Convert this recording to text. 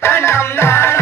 தனம் தானா.